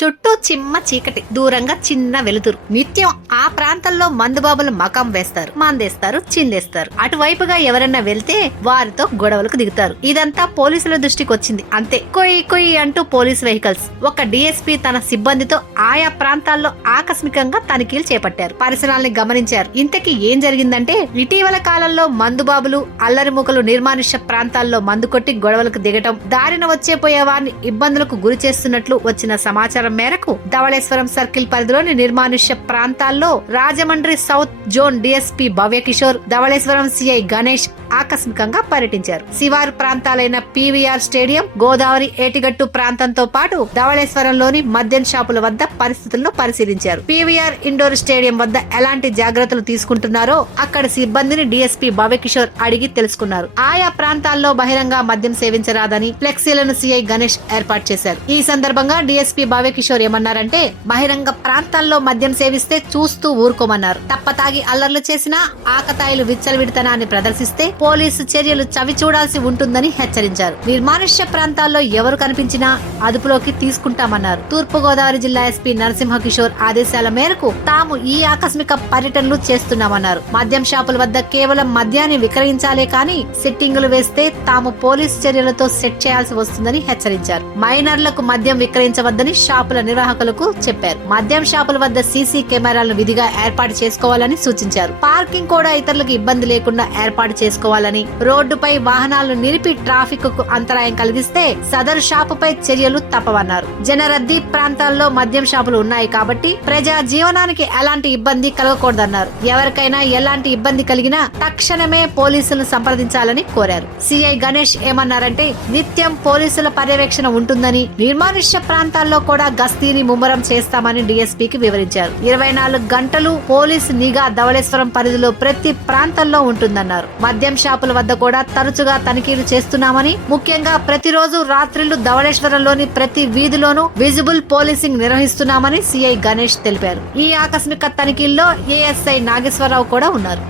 చుట్టూ చిమ్మ చీకటి, దూరంగా చిన్న వెలుతురు. నిత్యం ఆ ప్రాంతంలో మందుబాబులు మకాం వేస్తారు, మందేస్తారు, చిందేస్తారు. అటువైపుగా ఎవరన్నా వెళ్తే వారితో గొడవలకు దిగుతారు. ఇదంతా పోలీసుల దృష్టికి వచ్చింది. అంతే, కొయ్యి కొయ్యి అంటూ పోలీస్ వెహికల్స్. ఒక డిఎస్పీ తన సిబ్బందితో ఆయా ప్రాంతాల్లో ఆకస్మికంగా తనిఖీలు చేపట్టారు. పరిసరాల్ని గమనించారు. ఇంతకీ ఏం జరిగిందంటే, ఇటీవల కాలంలో మందుబాబులు, అల్లరిమూకలు నిర్మానుష్య ప్రాంతాల్లో మందు కొట్టి గొడవలకు దిగటం, దారిన వచ్చేపోయే వారిని ఇబ్బందులకు గురి చేస్తున్నట్లు వచ్చిన సమాచారం మేరకు ధవళేశ్వరం సర్కిల్ పరిధిలోని నిర్మానుష్య ప్రాంతాల్లో రాజమండ్రి సౌత్ జోన్ డిఎస్పీ భవ్య కిషోర్, ధవళేశ్వరం సిఐ గణేష్ ఆకస్మికంగా పర్యటించారు. శివారు ప్రాంతాలైన పీవీఆర్ స్టేడియం, గోదావరి ఏటిగట్టు ప్రాంతంతో పాటు ధవళేశ్వరంలోని మద్యం షాపుల వద్ద పరిస్థితులను పరిశీలించారు. పీవీఆర్ ఇండోర్ స్టేడియం వద్ద ఎలాంటి జాగ్రత్తలు తీసుకుంటున్నారో అక్కడి సిబ్బందిని డిఎస్పీ భవ్య కిషోర్ అడిగి తెలుసుకున్నారు. ఆయా ప్రాంతాల్లో బహిరంగ మద్యం సేవించరాదని ఫ్లెక్సీలను సిఐ గణేష్ ఏర్పాటు చేశారు. ఈ సందర్భంగా డిఎస్పీ భవ్య కిషోర్ ఏమన్నారంటే, బహిరంగ ప్రాంతాల్లో మద్యం సేవిస్తే చూస్తూ ఊరుకోమన్నారు. తప్పతాగి అల్లర్లు చేసినా, ఆకతాయిలు విచ్చలవిడితనాన్ని ప్రదర్శిస్తే పోలీసు చర్యలు చవి చూడాల్సి ఉంటుందని హెచ్చరించారు. నిర్మానుష్య ప్రాంతాల్లో ఎవరు కనిపించినా అదుపులోకి తీసుకుంటామన్నారు. తూర్పు గోదావరి జిల్లా ఎస్పీ నరసింహ కిషోర్ ఆదేశాల మేరకు తాము ఈ ఆకస్మిక పర్యటనలు చేస్తున్నామన్నారు. మద్యం షాపుల వద్ద కేవలం మద్యాన్ని విక్రయించాలే కానీ సిట్టింగులు వేస్తే తాము పోలీసు చర్యలతో సెట్ చేయాల్సి వస్తుందని హెచ్చరించారు. మైనర్లకు మద్యం విక్రయించవద్దని షాపుల నిర్వాహకులకు చెప్పారు. మద్యం షాపుల వద్ద సీసీ కెమెరాలను విధిగా ఏర్పాటు చేసుకోవాలని సూచించారు. పార్కింగ్ కూడా ఇతరులకు ఇబ్బంది లేకుండా ఏర్పాటు చేసుకోవాలని, రోడ్డుపై వాహనాలను నిలిపి ట్రాఫిక్ కు అంతరాయం కలిగిస్తే సదరు షాపుపై చర్యలు తప్పవన్నారు. జనరద్దీ ప్రాంతాల్లో మద్యం షాపులు ఉన్నాయి కాబట్టి ప్రజా జీవనానికి ఎలాంటి ఇబ్బంది కలగకూడదన్నారు. ఎవరికైనా ఎలాంటి ఇబ్బంది కలిగినా తక్షణమే పోలీసులను సంప్రదించాలని కోరారు. సిఐ గణేష్ ఏమన్నారంటే, నిత్యం పోలీసుల పర్యవేక్షణ ఉంటుందని, నిర్మానుష్య ప్రాంతాల్లో కూడా గస్తీని ముమ్మరం చేస్తామని డిఎస్పీకి వివరించారు. 24 గంటలు పోలీసు నిఘా ధవళేశ్వరం పరిధిలో ప్రతి ప్రాంతంలో ఉంటుందన్నారు. మద్యం షాపుల వద్ద కూడా తరచుగా తనిఖీలు చేస్తున్నామని, ముఖ్యంగా ప్రతిరోజు రాత్రిళ్లు ధవళేశ్వరంలోని ప్రతి వీధిలోనూ విజిబుల్ పోలీసింగ్ నిర్వహిస్తున్నామని సిఐ గణేష్ తెలిపారు. ఈ ఆకస్మిక తనిఖీల్లో ఏఎస్ఐ నాగేశ్వరరావు కూడా ఉన్నారు.